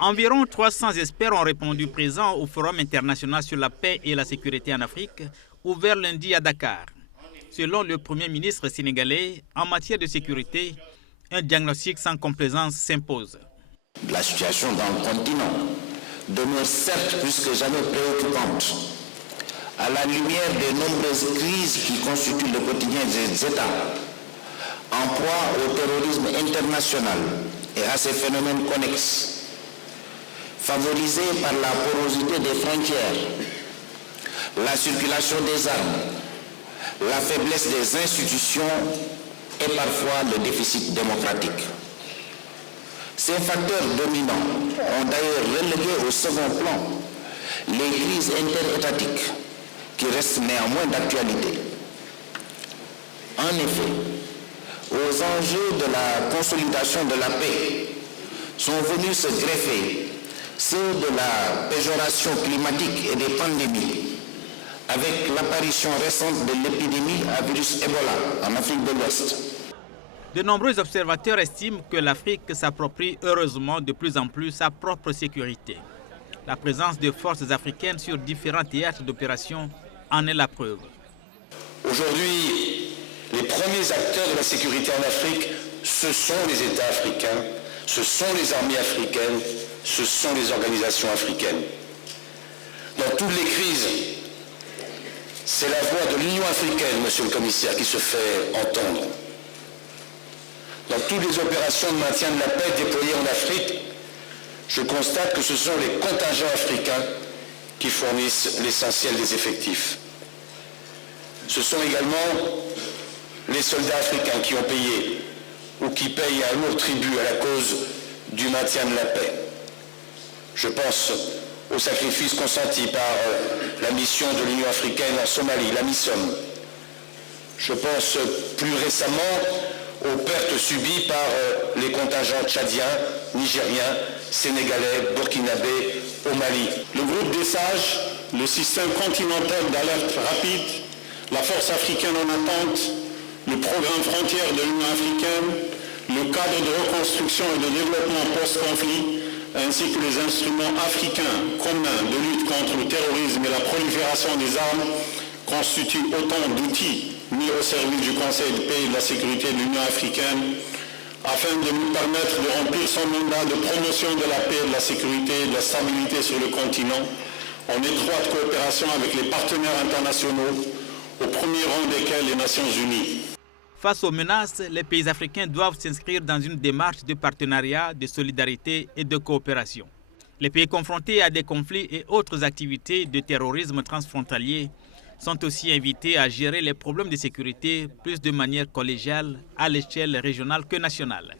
Environ 300 experts ont répondu présents au Forum international sur la paix et la sécurité en Afrique, ouvert lundi à Dakar. Selon le Premier ministre sénégalais, en matière de sécurité, un diagnostic sans complaisance s'impose. La situation dans le continent demeure certes plus que jamais préoccupante. À la lumière des nombreuses crises qui constituent le quotidien des États, en proie au terrorisme international et à ses phénomènes connexes, favorisés par la porosité des frontières, la circulation des armes, la faiblesse des institutions et parfois le déficit démocratique. Ces facteurs dominants ont d'ailleurs relégué au second plan les crises interétatiques qui restent néanmoins d'actualité. En effet, aux enjeux de la consolidation de la paix sont venus se greffer ceux de la péjoration climatique et des pandémies, avec l'apparition récente de l'épidémie à virus Ebola en Afrique de l'Ouest. De nombreux observateurs estiment que l'Afrique s'approprie heureusement de plus en plus sa propre sécurité. La présence de forces africaines sur différents théâtres d'opération en est la preuve. Aujourd'hui, les premiers acteurs de la sécurité en Afrique, ce sont les États africains, ce sont les armées africaines, ce sont les organisations africaines. Dans toutes les crises, c'est la voix de l'Union africaine, monsieur le commissaire, qui se fait entendre. Dans toutes les opérations de maintien de la paix déployées en Afrique, je constate que ce sont les contingents africains qui fournissent l'essentiel des effectifs. Ce sont également les soldats africains qui ont payé ou qui payent un lourd tribut à la cause du maintien de la paix. Je pense aux sacrifices consentis par la mission de l'Union africaine en Somalie, la MISOM. Je pense plus récemment aux pertes subies par les contingents tchadiens, nigériens, sénégalais, burkinabés au Mali. Le groupe des sages, le système continental d'alerte rapide, la force africaine en attente, le programme frontière de l'Union africaine, le cadre de reconstruction et de développement post-conflit, ainsi que les instruments africains communs de lutte contre le terrorisme et la prolifération des armes constituent autant d'outils mis au service du Conseil de paix et de la sécurité de l'Union africaine afin de nous permettre de remplir son mandat de promotion de la paix, de la sécurité et de la stabilité sur le continent en étroite coopération avec les partenaires internationaux, au premier rang desquels les Nations Unies. Face aux menaces, les pays africains doivent s'inscrire dans une démarche de partenariat, de solidarité et de coopération. Les pays confrontés à des conflits et autres activités de terrorisme transfrontalier sont aussi invités à gérer les problèmes de sécurité plus de manière collégiale à l'échelle régionale que nationale.